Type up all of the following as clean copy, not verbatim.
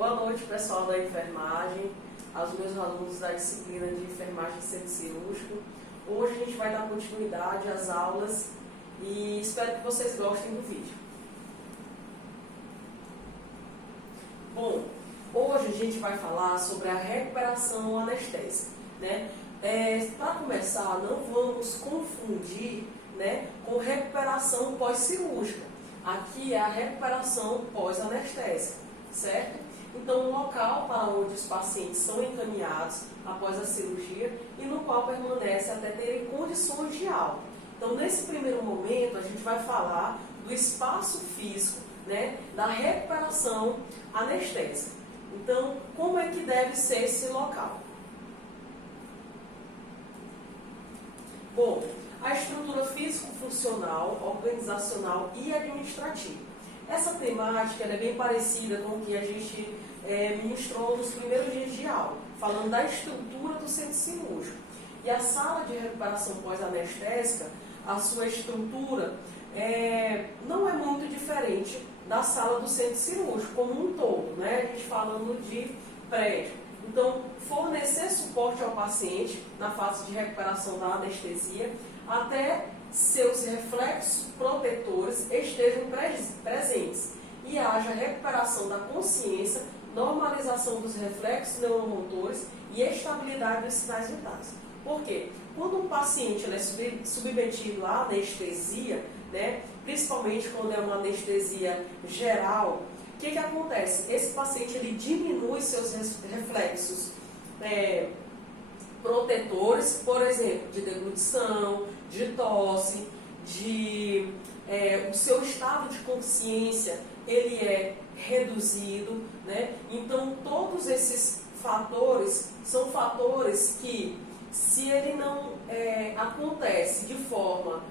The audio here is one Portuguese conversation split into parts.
Boa noite, pessoal da enfermagem, aos meus alunos da disciplina de enfermagem centro cirúrgico. Hoje a gente vai dar continuidade às aulas e espero que vocês gostem do vídeo. Bom, hoje a gente vai falar sobre a recuperação anestésica, né? Para começar, não vamos confundir, né, com recuperação pós-cirúrgica. Aqui é a recuperação pós-anestésica, certo? Então, o local para onde os pacientes são encaminhados após a cirurgia e no qual permanece até terem condições de alta. Então, nesse primeiro momento, a gente vai falar do espaço físico, né, da recuperação anestésica. Então, como é que deve ser esse local? Bom, a estrutura físico-funcional, organizacional e administrativa. Essa temática é bem parecida com o que a gente ministrou nos primeiros dias de aula, falando da estrutura do centro cirúrgico. E a sala de recuperação pós-anestésica, a sua estrutura não é muito diferente da sala do centro cirúrgico como um todo, né? A gente falando de prédio. Então, fornecer suporte ao paciente na fase de recuperação da anestesia, até seus reflexos protetores estejam presentes e haja recuperação da consciência, normalização dos reflexos neuromotores e estabilidade dos sinais vitais. Por quê? Quando um paciente é submetido à anestesia, né, principalmente quando é uma anestesia geral, o que acontece? Esse paciente ele diminui seus reflexos protetores, por exemplo, de deglutição, de tosse, o seu estado de consciência ele é reduzido, né? Então, todos esses fatores são fatores que, se ele não acontece de forma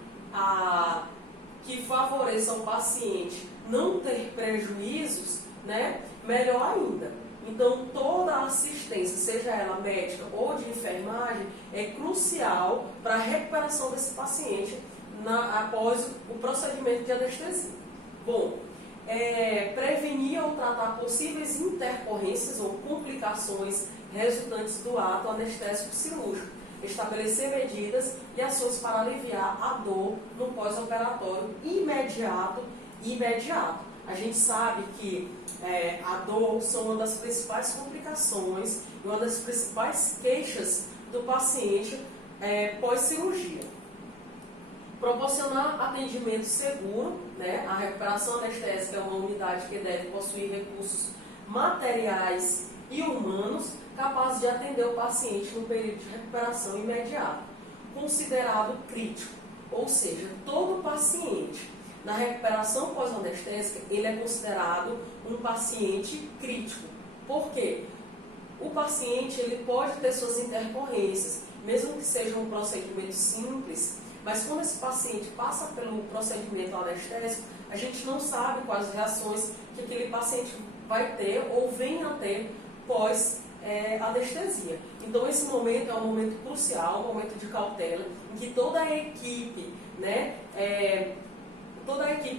que favoreça ao paciente não ter prejuízos, né, melhor ainda. Então, toda a assistência, seja ela médica ou de enfermagem, é crucial para a recuperação desse paciente após o procedimento de anestesia. Bom, prevenir ou tratar possíveis intercorrências ou complicações resultantes do ato anestésico cirúrgico, estabelecer medidas e ações para aliviar a dor no pós-operatório imediato. A gente sabe que a dor são uma das principais complicações e uma das principais queixas do paciente pós-cirurgia. Proporcionar atendimento seguro, né? A recuperação anestésica é uma unidade que deve possuir recursos materiais e humanos capazes de atender o paciente no período de recuperação imediato, considerado crítico, ou seja, todo paciente na recuperação pós-anestésica, ele é considerado um paciente crítico. Por quê? O paciente ele pode ter suas intercorrências, mesmo que seja um procedimento simples, mas quando esse paciente passa pelo procedimento anestésico, a gente não sabe quais reações que aquele paciente vai ter ou vem a ter pós-anestesia. Então, esse momento é um momento crucial, um momento de cautela, em que toda a equipe, né,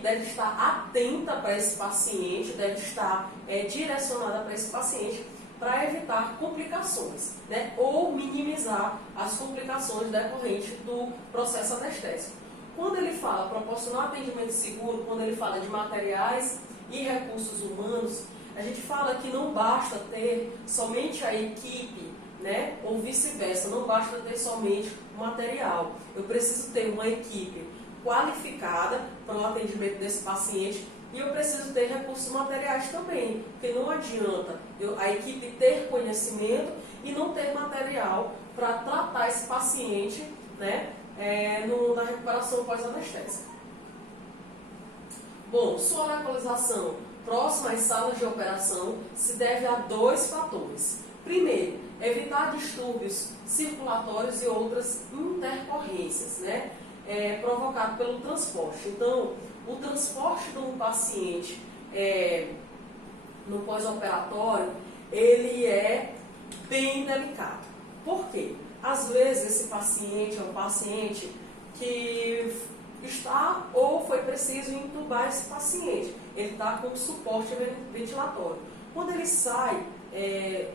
deve estar atenta para esse paciente, deve estar direcionada para esse paciente para evitar complicações, né, ou minimizar as complicações decorrentes do processo anestésico. Quando ele fala proporcionar atendimento seguro, quando ele fala de materiais e recursos humanos, a gente fala que não basta ter somente a equipe, né, ou vice-versa, não basta ter somente o material. Eu preciso ter uma equipe qualificada para o atendimento desse paciente e eu preciso ter recursos materiais também, porque não adianta a equipe ter conhecimento e não ter material para tratar esse paciente, né, na recuperação pós-anestésica. Bom, sua localização próxima às salas de operação se deve a dois fatores. Primeiro, evitar distúrbios circulatórios e outras intercorrências, né, provocado pelo transporte. Então, o transporte de um paciente no pós-operatório, ele é bem delicado. Por quê? Às vezes esse paciente é um paciente que está ou foi preciso entubar esse paciente. Ele está com suporte ventilatório. Quando ele sai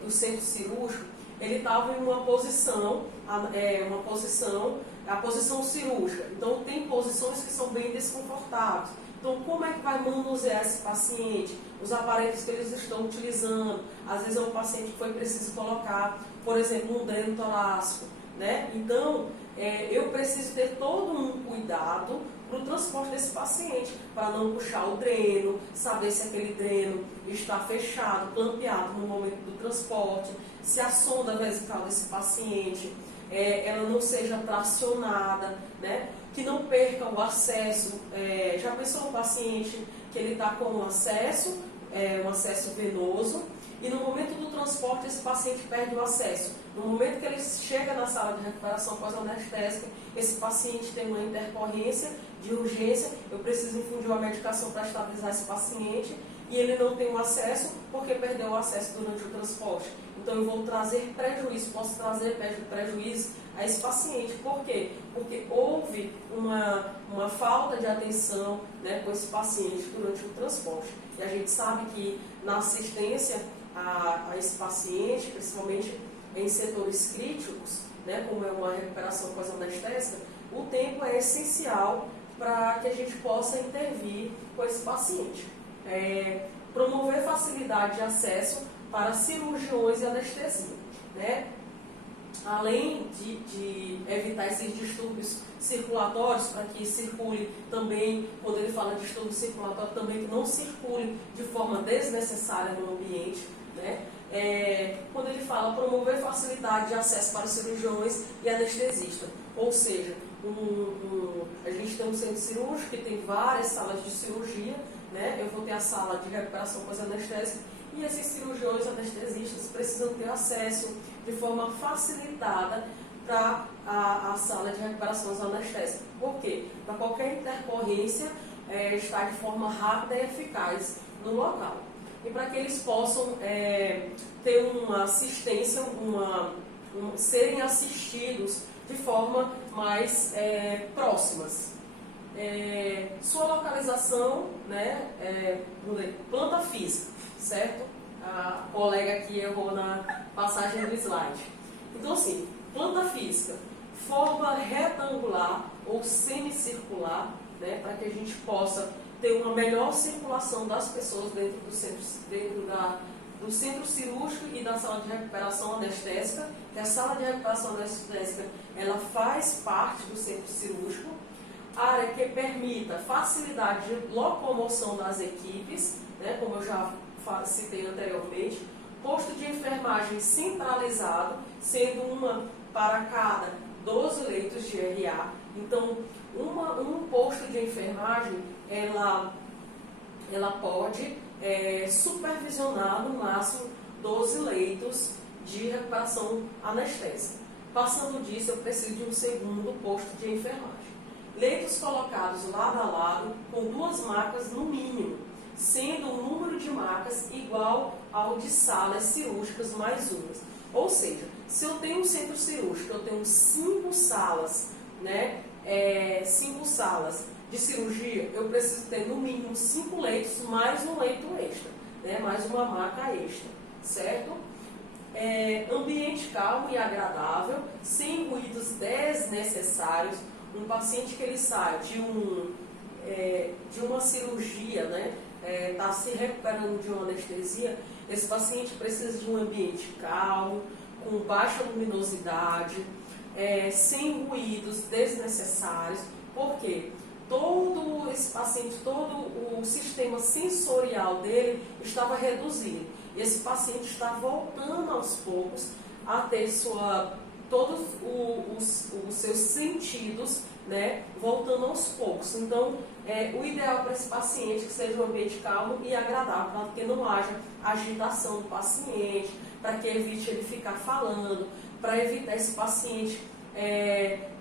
do centro cirúrgico, ele estava em uma posição, a posição cirúrgica. Então, tem posições que são bem desconfortáveis. Então, como é que vai manusear esse paciente? Os aparelhos que eles estão utilizando. Às vezes é um paciente que foi preciso colocar, por exemplo, um dreno torácico, né? Então, eu preciso ter todo um cuidado para o transporte desse paciente, para não puxar o dreno, saber se aquele dreno está fechado, clampeado no momento do transporte, se a sonda vesical desse paciente ela não seja tracionada, né? Que não perca o acesso. Já pensou um paciente que ele está com um acesso venoso, e no momento do transporte esse paciente perde o acesso. No momento que ele chega na sala de recuperação pós-anestésica, esse paciente tem uma intercorrência de urgência, eu preciso infundir uma medicação para estabilizar esse paciente, e ele não tem o acesso porque perdeu o acesso durante o transporte. Então eu vou trazer prejuízo, posso trazer prejuízo a esse paciente. Por quê? Porque houve uma falta de atenção, né, com esse paciente durante o transporte. E a gente sabe que na assistência a esse paciente, principalmente em setores críticos, né, como é uma recuperação pós-anestésica, o tempo é essencial para que a gente possa intervir com esse paciente. Promover facilidade de acesso para cirurgiões e anestesia, né? Além de evitar esses distúrbios circulatórios, para que circule também, quando ele fala de distúrbio circulatório, também que não circule de forma desnecessária no ambiente, né? Quando ele fala promover facilidade de acesso para cirurgiões e anestesistas, ou seja, a gente tem um centro cirúrgico que tem várias salas de cirurgia, né? Eu vou ter a sala de recuperação pós-anestésica, e esses cirurgiões anestesistas precisam ter acesso de forma facilitada para a sala de recuperação anestésica. Por quê? Para qualquer intercorrência estar de forma rápida e eficaz no local. E para que eles possam ter uma assistência, serem assistidos de forma mais próximas. Sua localização, né, planta física, certo? A colega aqui errou na passagem do slide. Então, assim, planta física, forma retangular ou semicircular, né, para que a gente possa ter uma melhor circulação das pessoas dentro do centro cirúrgico e da sala de recuperação anestésica, que a sala de recuperação anestésica ela faz parte do centro cirúrgico, área que permita facilidade de locomoção das equipes, né, como eu já citei anteriormente, posto de enfermagem centralizado, sendo uma para cada 12 leitos de RA. Então, um posto de enfermagem, ela pode supervisionar no máximo 12 leitos de recuperação anestésica. Passando disso, eu preciso de um segundo posto de enfermagem. Leitos colocados lado a lado, com 2 macas no mínimo, sendo o número de macas igual ao de salas cirúrgicas mais umas. Ou seja, se eu tenho um centro cirúrgico, eu tenho 5 salas, né, 5 salas de cirurgia, eu preciso ter no mínimo 5 leitos mais um leito extra, né, mais uma maca extra, certo? Ambiente calmo e agradável, sem ruídos desnecessários. Um paciente que ele sai de uma cirurgia, né, está se recuperando de uma anestesia, esse paciente precisa de um ambiente calmo, com baixa luminosidade, sem ruídos desnecessários. Por quê? Todo esse paciente, todo o sistema sensorial dele estava reduzido. E esse paciente está voltando aos poucos a ter todos os seus sentidos, né, voltando aos poucos. Então, o ideal para esse paciente é que seja um ambiente calmo e agradável, para que não haja agitação do paciente, para que evite ele ficar falando, para evitar esse paciente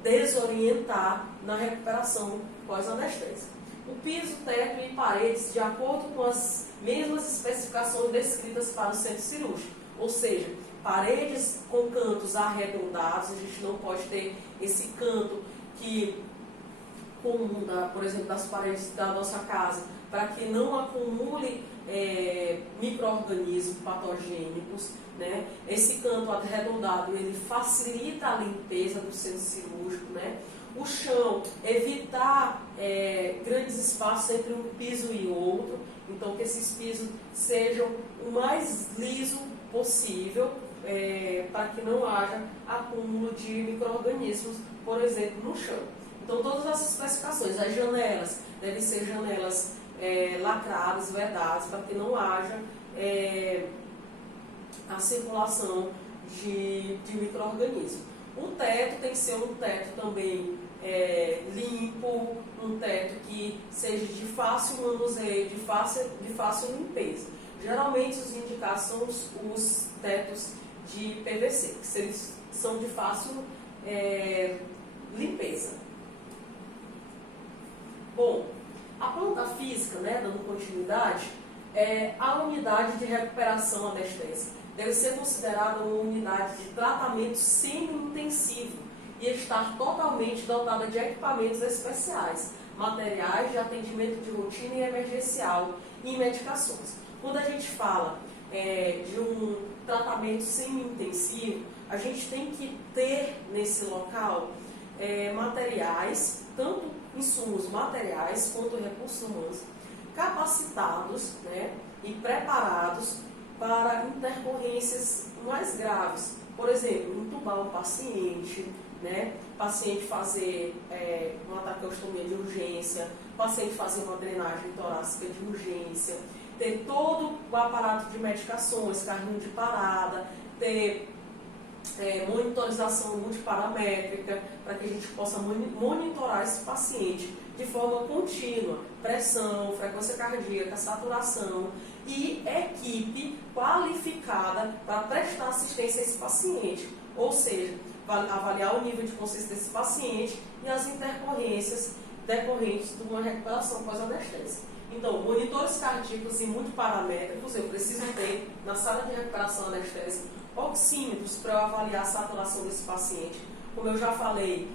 desorientar na recuperação pós-anestésica. O piso, teto e paredes de acordo com as mesmas especificações descritas para o centro cirúrgico, ou seja, paredes com cantos arredondados. A gente não pode ter esse canto comum, por exemplo, das paredes da nossa casa, para que não acumule micro-organismos patogênicos, né? Esse canto arredondado, ele facilita a limpeza do centro cirúrgico, né? O chão, evitar grandes espaços entre um piso e outro, então que esses pisos sejam o mais liso possível, para que não haja acúmulo de micro-organismos, por exemplo, no chão. Então todas as especificações, as janelas, devem ser janelas lacradas, vedadas, para que não haja a circulação de micro-organismos. O teto tem que ser um teto também limpo, um teto que seja de fácil manuseio, de fácil limpeza. Geralmente os indicados são os tetos de PVC, que eles são de fácil limpeza. Bom, a planta física, né, dando continuidade, a unidade de recuperação anestésica deve ser considerada uma unidade de tratamento semi-intensivo e estar totalmente dotada de equipamentos especiais, materiais de atendimento de rotina e emergencial e medicações. Quando a gente fala de um tratamento semi-intensivo, a gente tem que ter nesse local materiais, tanto insumos materiais quanto recursos humanos, capacitados, né, e preparados para intercorrências mais graves. Por exemplo, entubar um paciente, né, paciente fazer uma traqueostomia de urgência, paciente fazer uma drenagem torácica de urgência, ter todo o aparato de medicações, carrinho de parada, ter monitorização multiparamétrica, para que a gente possa monitorar esse paciente de forma contínua, pressão, frequência cardíaca, saturação, e equipe qualificada para prestar assistência a esse paciente, ou seja, avaliar o nível de consciência desse paciente e as intercorrências decorrentes de uma recuperação pós-anestésica. Então, monitores cardíacos e multiparamétricos eu preciso ter na sala de recuperação anestésica, oxímetros para eu avaliar a saturação desse paciente. Como eu já falei,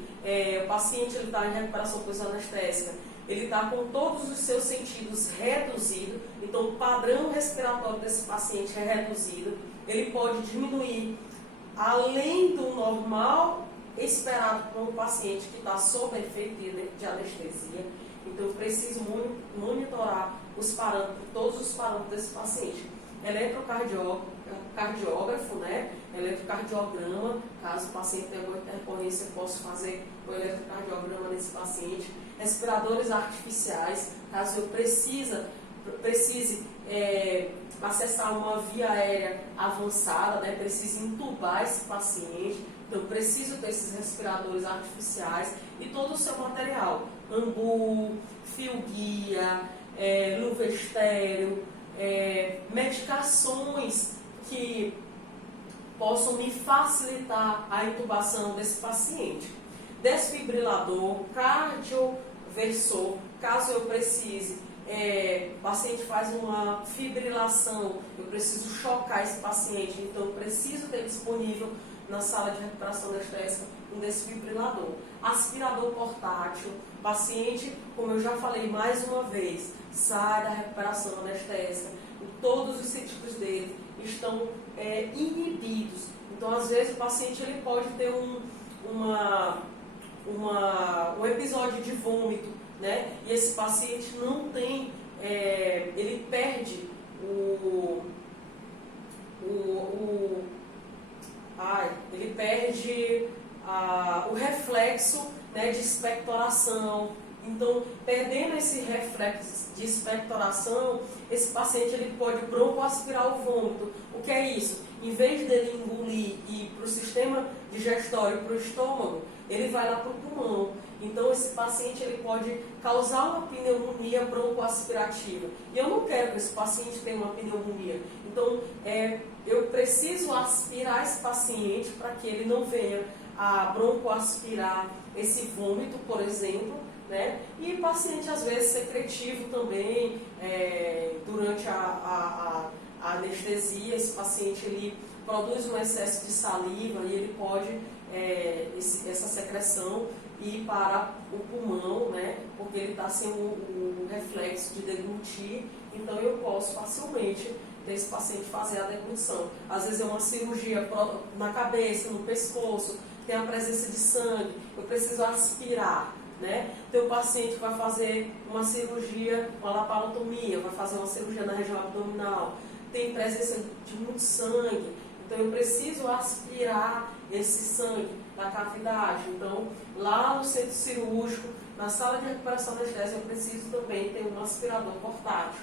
o paciente está em recuperação pós-anestésica, ele está com todos os seus sentidos reduzidos, então o padrão respiratório desse paciente é reduzido, ele pode diminuir além do normal esperado por um paciente que está sob efeito de anestesia. Então eu preciso monitorar os parâmetros, todos os parâmetros desse paciente. Eletrocardiógrafo, né? Eletrocardiograma, caso o paciente tenha alguma intercorrência, eu posso fazer o eletrocardiograma nesse paciente. Respiradores artificiais, caso eu precise acessar uma via aérea avançada, né? Precise entubar esse paciente, então eu preciso ter esses respiradores artificiais e todo o seu material, ambu, fio guia, luva estéreo, medicações que possam me facilitar a intubação desse paciente. Desfibrilador, cardioversor, caso eu precise, o paciente faz uma fibrilação, eu preciso chocar esse paciente, então eu preciso ter disponível na sala de recuperação anestésica um desfibrilador. Aspirador portátil, paciente, como eu já falei mais uma vez, sai da recuperação anestésica, todos os sentidos dele estão inibidos. Então, às vezes, o paciente ele pode ter um episódio de vômito, né? E esse paciente não tem, ele perde o reflexo, né, de expectoração. Então, perdendo esse reflexo de expectoração, esse paciente ele pode broncoaspirar o vômito. O que é isso? Em vez dele engolir e ir para o sistema digestório, para o estômago, ele vai lá para o pulmão. Então, esse paciente ele pode causar uma pneumonia broncoaspirativa. E eu não quero que esse paciente tenha uma pneumonia. Então, eu preciso aspirar esse paciente para que ele não venha a broncoaspirar esse vômito, por exemplo, né? E paciente, às vezes, secretivo também, durante a anestesia, esse paciente ele produz um excesso de saliva e ele pode, essa secreção, ir para o pulmão, né? Porque ele está sem o reflexo de deglutir, então eu posso facilmente Então esse paciente fazer a deglutição. Às vezes é uma cirurgia na cabeça, no pescoço, tem a presença de sangue, eu preciso aspirar, né? Tem um paciente que vai fazer uma cirurgia, uma laparotomia, vai fazer uma cirurgia na região abdominal, tem presença de muito sangue, então eu preciso aspirar esse sangue da cavidade. Então, lá no centro cirúrgico, na sala de recuperação anestésica, eu preciso também ter um aspirador portátil.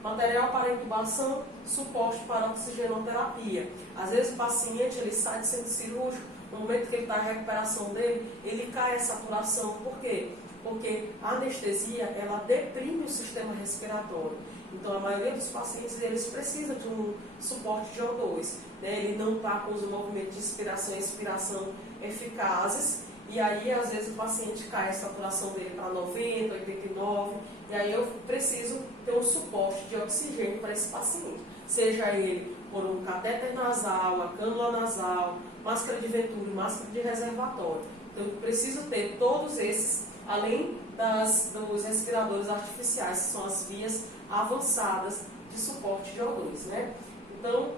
Material para intubação, suporte para oxigenoterapia. Às vezes o paciente ele sai do centro cirúrgico, no momento que ele está em recuperação dele, ele cai a saturação. Por quê? Porque a anestesia, ela deprime o sistema respiratório. Então, a maioria dos pacientes, eles precisam de um suporte de O2. Né? Ele não está com os movimentos de inspiração e expiração eficazes. E aí, às vezes, o paciente cai a saturação dele para 90, 89. E aí, eu preciso ter um suporte de oxigênio para esse paciente. Seja ele por um catéter nasal, uma cânula nasal, máscara de Venturi, máscara de reservatório. Então, eu preciso ter todos esses, além dos respiradores artificiais, que são as vias avançadas de suporte de O2, né? Então,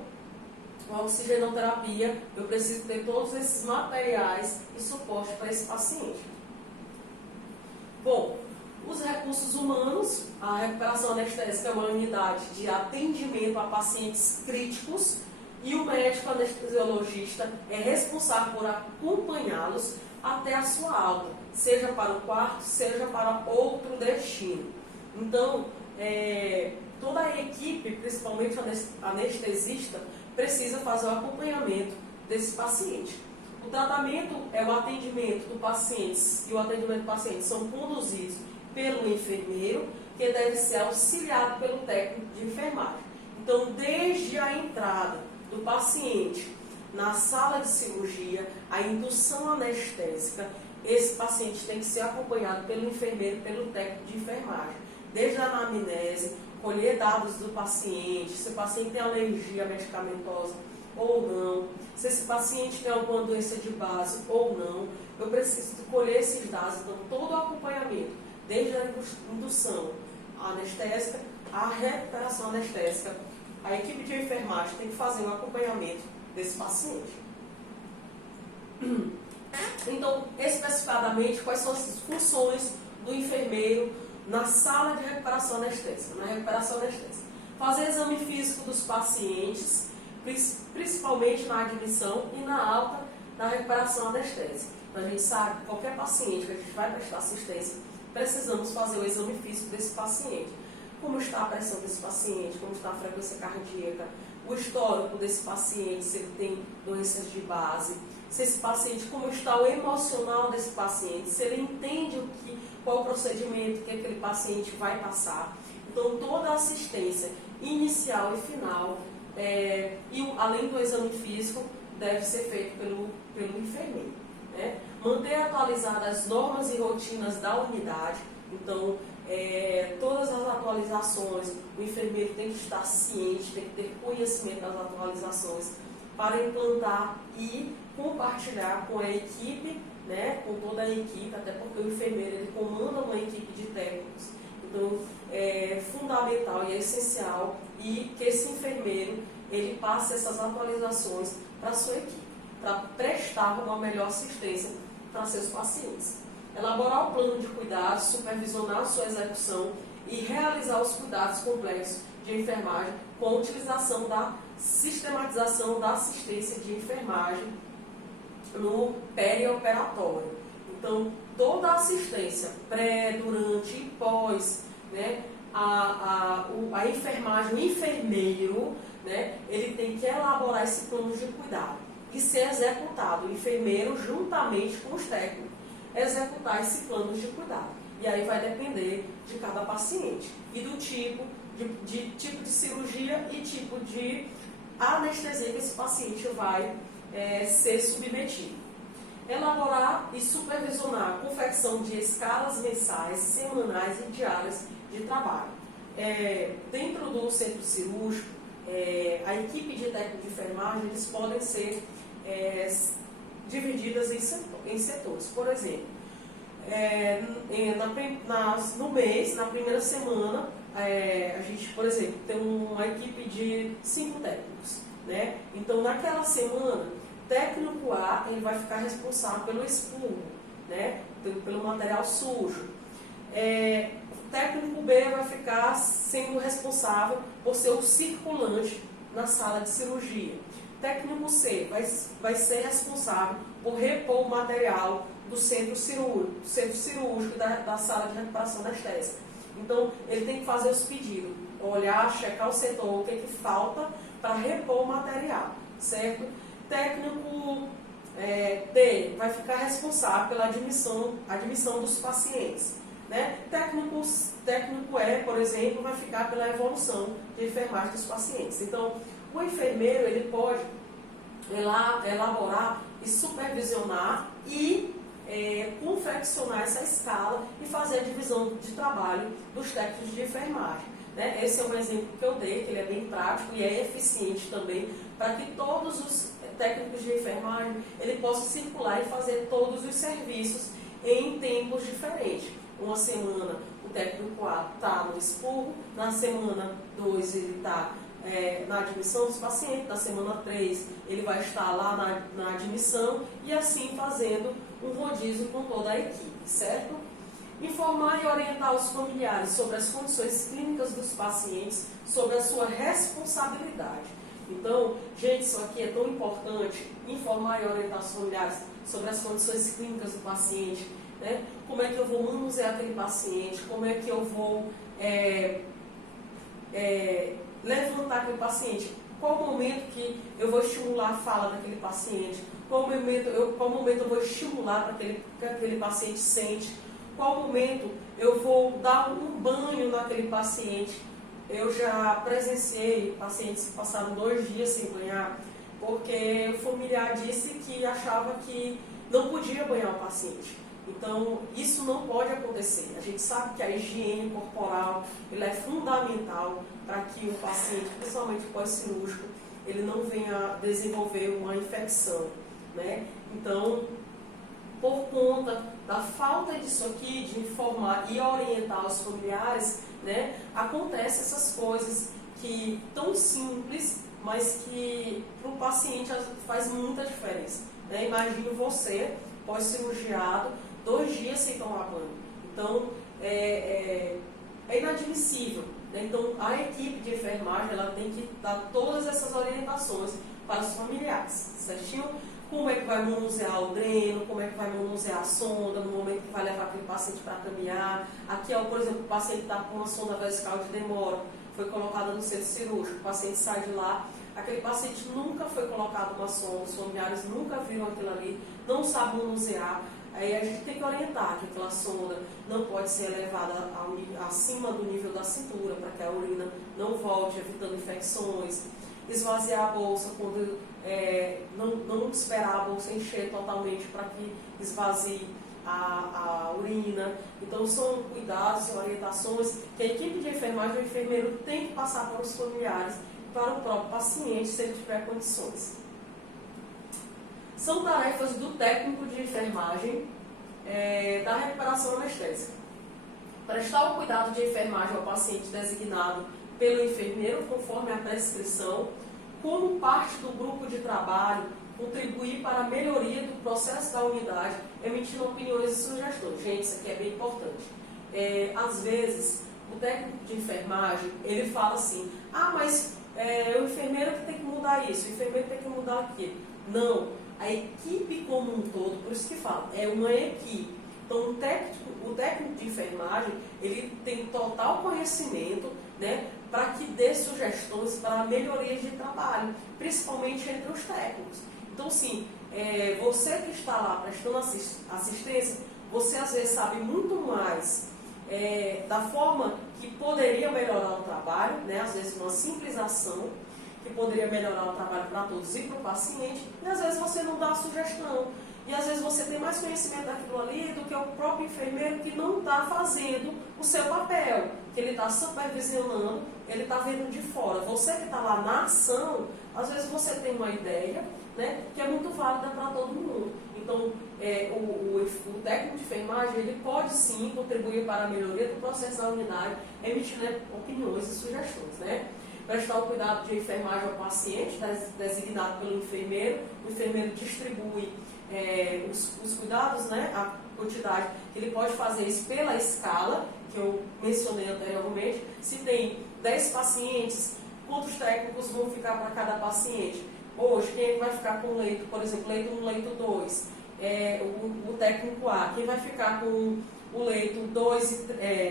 a oxigenoterapia, eu preciso ter todos esses materiais e suporte para esse paciente. Bom, os recursos humanos, a recuperação anestésica é uma unidade de atendimento a pacientes críticos e o médico anestesiologista é responsável por acompanhá-los até a sua alta, seja para o quarto, seja para outro destino. Então, toda a equipe, principalmente a anestesista, precisa fazer o acompanhamento desse paciente. O tratamento é o atendimento do paciente e o atendimento do paciente são conduzidos pelo enfermeiro, que deve ser auxiliado pelo técnico de enfermagem. Então, desde a entrada do paciente na sala de cirurgia, a indução anestésica, esse paciente tem que ser acompanhado pelo enfermeiro e pelo técnico de enfermagem. Desde a anamnese, colher dados do paciente, se o paciente tem alergia medicamentosa ou não, se esse paciente tem alguma doença de base ou não, eu preciso colher esses dados. Então, todo o acompanhamento, desde a indução anestésica, a recuperação anestésica, a equipe de enfermagem tem que fazer o acompanhamento desse paciente. Então, especificadamente, quais são as funções do enfermeiro na sala de recuperação anestésica, na recuperação anestésica? Fazer exame físico dos pacientes, principalmente na admissão e na alta da recuperação anestésica. Então, a gente sabe que qualquer paciente que a gente vai prestar assistência, precisamos fazer o exame físico desse paciente. Como está a pressão desse paciente, como está a frequência cardíaca, o histórico desse paciente, se ele tem doenças de base, se esse paciente, como está o emocional desse paciente, se ele entende qual o procedimento que aquele paciente vai passar. Então, toda a assistência inicial e final, além do exame físico, deve ser feito pelo enfermeiro. Né? Manter atualizadas as normas e rotinas da unidade. Então, todas as atualizações, o enfermeiro tem que estar ciente, tem que ter conhecimento das atualizações para implantar e compartilhar com a equipe, né, com toda a equipe, até porque o enfermeiro ele comanda uma equipe de técnicos. Então, é fundamental e é essencial que esse enfermeiro ele passe essas atualizações para a sua equipe, para prestar uma melhor assistência para seus pacientes. Elaborar o plano de cuidados, supervisionar a sua execução e realizar os cuidados complexos de enfermagem com a utilização da sistematização da assistência de enfermagem no perioperatório. Então, toda a assistência pré, durante e pós, né, a enfermagem, o enfermeiro, né, ele tem que elaborar esse plano de cuidado e ser executado, o enfermeiro juntamente com os técnicos, executar esse plano de cuidado. E aí vai depender de cada paciente e do tipo de cirurgia e tipo de anestesia que esse paciente vai ser submetido. Elaborar e supervisionar a confecção de escalas mensais, semanais e diárias de trabalho. Dentro do centro cirúrgico, a equipe de técnico de enfermagem, eles podem ser divididas em setores. Por exemplo, no mês, na primeira semana, a gente, por exemplo, tem uma equipe de 5 técnicos, né? Então, naquela semana, o técnico A ele vai ficar responsável pelo expurgo, né? Pelo material sujo. O técnico B vai ficar sendo responsável por ser o circulante na sala de cirurgia. O técnico C vai ser responsável por repor o material do centro cirúrgico da sala de recuperação anestésica. Então, ele tem que fazer os pedidos, olhar, checar o setor, o que falta para repor o material, certo? Técnico D vai ficar responsável pela admissão dos pacientes, né? Técnico E, por exemplo, vai ficar pela evolução de enfermagem dos pacientes. Então, o enfermeiro ele pode elaborar e supervisionar e confeccionar essa escala e fazer a divisão de trabalho dos técnicos de enfermagem, né? Esse é um exemplo que eu dei, que ele é bem prático e é eficiente também, para que todos os técnicos de enfermagem ele possam circular e fazer todos os serviços em tempos diferentes. Uma semana o técnico A está no expurgo, na semana 2 ele está na admissão dos pacientes, na semana 3 ele vai estar lá na admissão e assim fazendo um rodízio com toda a equipe, certo? Informar e orientar os familiares sobre as condições clínicas dos pacientes, sobre a sua responsabilidade. Então, gente, isso aqui é tão importante, informar e orientar os familiares sobre as condições clínicas do paciente, né? Como é que eu vou manusear aquele paciente, como é que eu vou levantar aquele paciente, qual o momento que eu vou estimular a fala daquele paciente, qual momento eu vou estimular para que aquele paciente sente, qual momento eu vou dar um banho naquele paciente. Eu já presenciei pacientes que passaram 2 dias sem banhar, porque o familiar disse que achava que não podia banhar o paciente. Então, isso não pode acontecer. A gente sabe que a higiene corporal ela é fundamental para que o paciente, principalmente pós-cirúrgico, ele não venha desenvolver uma infecção, né? Então, por conta da falta disso aqui, de informar e orientar os familiares, né, acontecem essas coisas que tão simples, mas que para o paciente faz muita diferença, né? Imagine você, pós-cirurgiado, 2 dias sem tomar banho. Então, é inadmissível, né? Então, a equipe de enfermagem ela tem que dar todas essas orientações para os familiares, certinho? Como é que vai manusear o dreno, como é que vai manusear a sonda no momento que vai levar aquele paciente para caminhar. Aqui, por exemplo, o paciente está com uma sonda vesical de demora, foi colocada no centro cirúrgico, o paciente sai de lá, aquele paciente nunca foi colocado uma sonda, os familiares nunca viram aquilo ali, não sabem manusear. Aí a gente tem que orientar que aquela sonda não pode ser elevada acima do nível da cintura, para que a urina não volte, evitando infecções. Esvaziar a bolsa quando não esperar a bolsa encher totalmente para que esvazie a urina. Então são cuidados e orientações que a equipe de enfermagem e o enfermeiro tem que passar para os familiares e para o próprio paciente se ele tiver condições. São tarefas do técnico de enfermagem da recuperação anestésica. Prestar o cuidado de enfermagem ao paciente designado pelo enfermeiro conforme a prescrição, como parte do grupo de trabalho, contribuir para a melhoria do processo da unidade, emitindo opiniões e sugestões. Gente, isso aqui é bem importante. Às vezes, o técnico de enfermagem, ele fala assim, mas o enfermeiro que tem que mudar isso, o enfermeiro tem que mudar aquilo. Não, a equipe como um todo, por isso que fala, é uma equipe. Então, o técnico de enfermagem, ele tem total conhecimento, né, para que dê sugestões para a melhoria de trabalho, principalmente entre os técnicos. Então, sim, você que está lá prestando assistência, você às vezes sabe muito mais da forma que poderia melhorar o trabalho, né, às vezes uma simples ação, que poderia melhorar o trabalho para todos e para o paciente, e às vezes você não dá a sugestão. E às vezes você tem mais conhecimento daquilo ali do que o próprio enfermeiro que não está fazendo o seu papel, que ele está supervisionando ele está vendo de fora. Você que está lá na ação, às vezes você tem uma ideia, né, que é muito válida para todo mundo. Então, o técnico de enfermagem, ele pode sim contribuir para a melhoria do processo da unidade, emitindo opiniões e sugestões, né? Prestar o cuidado de enfermagem ao paciente, designado pelo enfermeiro. O enfermeiro distribui os cuidados, né, a quantidade que ele pode fazer isso pela escala, que eu mencionei anteriormente. Se tem 10 pacientes, quantos técnicos vão ficar para cada paciente? Hoje, quem é que vai ficar com o leito, por exemplo, leito 1, leito 2? O técnico A. Quem vai ficar com o leito 2,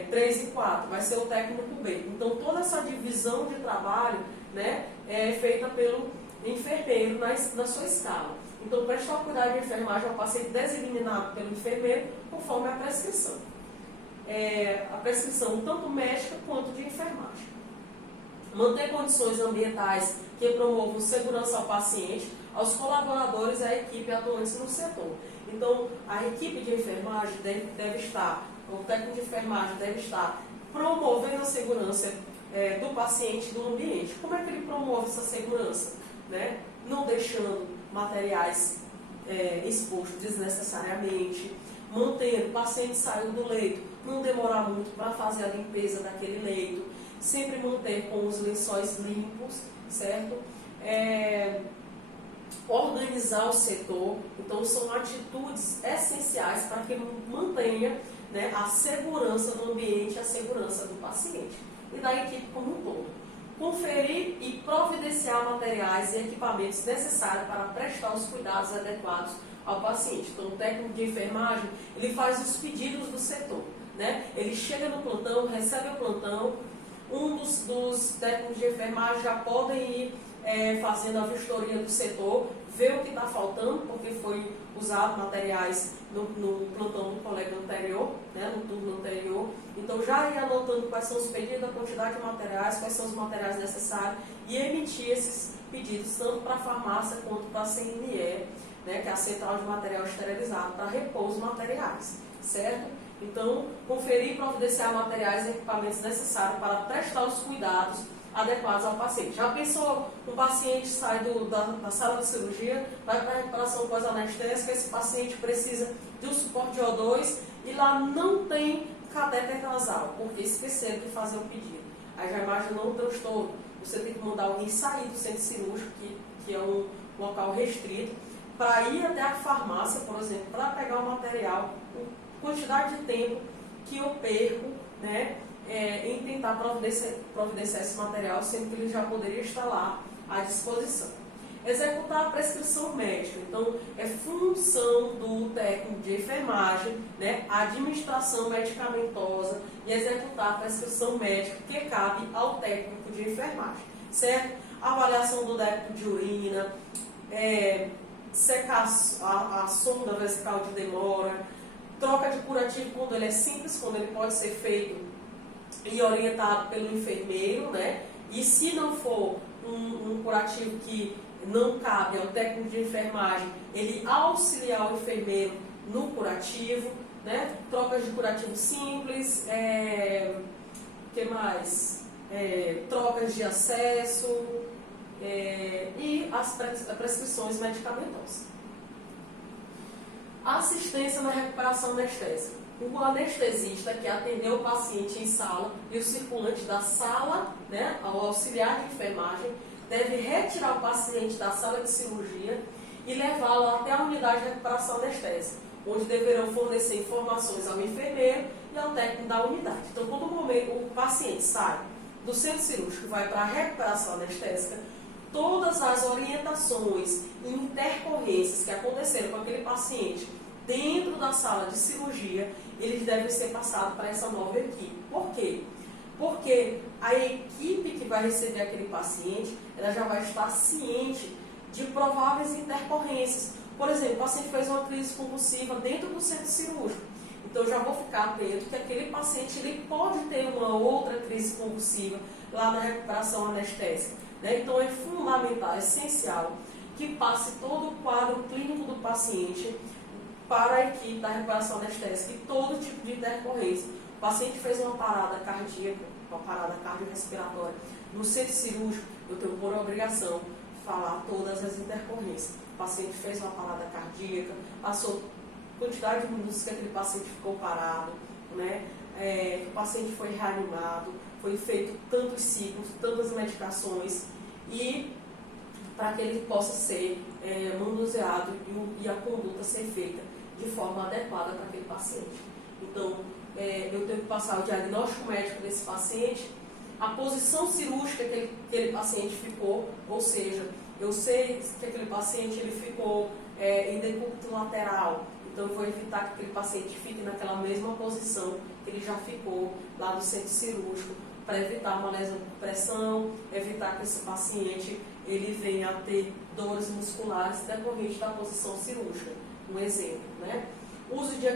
3 e 4? Vai ser o técnico B. Então, toda essa divisão de trabalho, né, é feita pelo enfermeiro na sua escala. Então, prestar o cuidado de enfermagem ao paciente designado pelo enfermeiro, conforme a prescrição. A prescrição tanto médica quanto de enfermagem. Manter condições ambientais que promovam segurança ao paciente, aos colaboradores e à equipe atuantes no setor. Então, a equipe de enfermagem deve estar, o técnico de enfermagem deve estar promovendo a segurança do paciente e do ambiente. Como é que ele promove essa segurança? Né? Não deixando materiais expostos desnecessariamente, mantendo o paciente saindo do leito, não demorar muito para fazer a limpeza daquele leito, sempre manter com os lençóis limpos, certo? Organizar o setor. Então, são atitudes essenciais para que mantenha, né, a segurança do ambiente e a segurança do paciente e da equipe como um todo. Conferir e providenciar materiais e equipamentos necessários para prestar os cuidados adequados ao paciente. Então, o técnico de enfermagem, ele faz os pedidos do setor, né? Ele chega no plantão, recebe o plantão. Um dos técnicos de enfermagem já podem ir fazendo a vistoria do setor, ver o que está faltando, porque foi usado materiais no plantão do colega anterior, né, no turno anterior. Então, já ir anotando quais são os pedidos, a quantidade de materiais, quais são os materiais necessários e emitir esses pedidos tanto para a farmácia quanto para a CNE, né, que é a Central de Material Esterilizado, para repor os materiais, certo? Então, conferir e providenciar materiais e equipamentos necessários para prestar os cuidados adequados ao paciente. Já pensou, um paciente sai da sala de cirurgia, vai para a recuperação pós-anestésica, esse paciente precisa de um suporte de O2 e lá não tem catéter nasal, porque esqueceram de fazer o pedido. Aí já imaginou um transtorno. Você tem que mandar alguém sair do centro cirúrgico, que é um local restrito, para ir até a farmácia, por exemplo, para pegar o material, quantidade de tempo que eu perco, né, em tentar providenciar esse material, sendo que ele já poderia estar lá à disposição. Executar a prescrição médica. Então, é função do técnico de enfermagem, né, a administração medicamentosa e executar a prescrição médica que cabe ao técnico de enfermagem, certo? Avaliação do débito de urina, secar a sonda vesical de demora, troca de curativo quando ele é simples, quando ele pode ser feito e orientado pelo enfermeiro, né? E se não for um curativo que não cabe ao técnico de enfermagem, ele auxiliar o enfermeiro no curativo, né? Trocas de curativo simples, que mais? Trocas de acesso e as prescrições medicamentosas. Assistência na recuperação anestésica. O anestesista que atendeu o paciente em sala e o circulante da sala, né, ao auxiliar de enfermagem, deve retirar o paciente da sala de cirurgia e levá-lo até a unidade de recuperação anestésica, onde deverão fornecer informações ao enfermeiro e ao técnico da unidade. Então, quando o paciente sai do centro cirúrgico e vai para a recuperação anestésica, todas as orientações e intercorrências que aconteceram com aquele paciente dentro da sala de cirurgia, eles devem ser passados para essa nova equipe. Por quê? Porque a equipe que vai receber aquele paciente, ela já vai estar ciente de prováveis intercorrências. Por exemplo, o paciente fez uma crise convulsiva dentro do centro cirúrgico. Então, eu já vou ficar atento que aquele paciente ele pode ter uma outra crise convulsiva lá na recuperação anestésica, né? Então, é fundamental, é essencial que passe todo o quadro clínico do paciente para a equipe da recuperação anestésica e todo tipo de intercorrência. O paciente fez uma parada cardíaca, com a parada cardiorrespiratória. No centro cirúrgico, eu tenho por obrigação falar todas as intercorrências. O paciente fez uma parada cardíaca, passou quantidade de minutos que aquele paciente ficou parado, né? O paciente foi reanimado, foi feito tantos ciclos, tantas medicações, e para que ele possa ser manuseado e a conduta ser feita de forma adequada para aquele paciente. Então, eu tenho que passar o diagnóstico médico desse paciente, a posição cirúrgica que aquele paciente ficou, ou seja, eu sei que aquele paciente ele ficou em decúbito lateral, então eu vou evitar que aquele paciente fique naquela mesma posição que ele já ficou lá no centro cirúrgico, para evitar uma lesão por pressão, evitar que esse paciente ele venha a ter dores musculares decorrentes da posição cirúrgica. Um exemplo, né? Uso de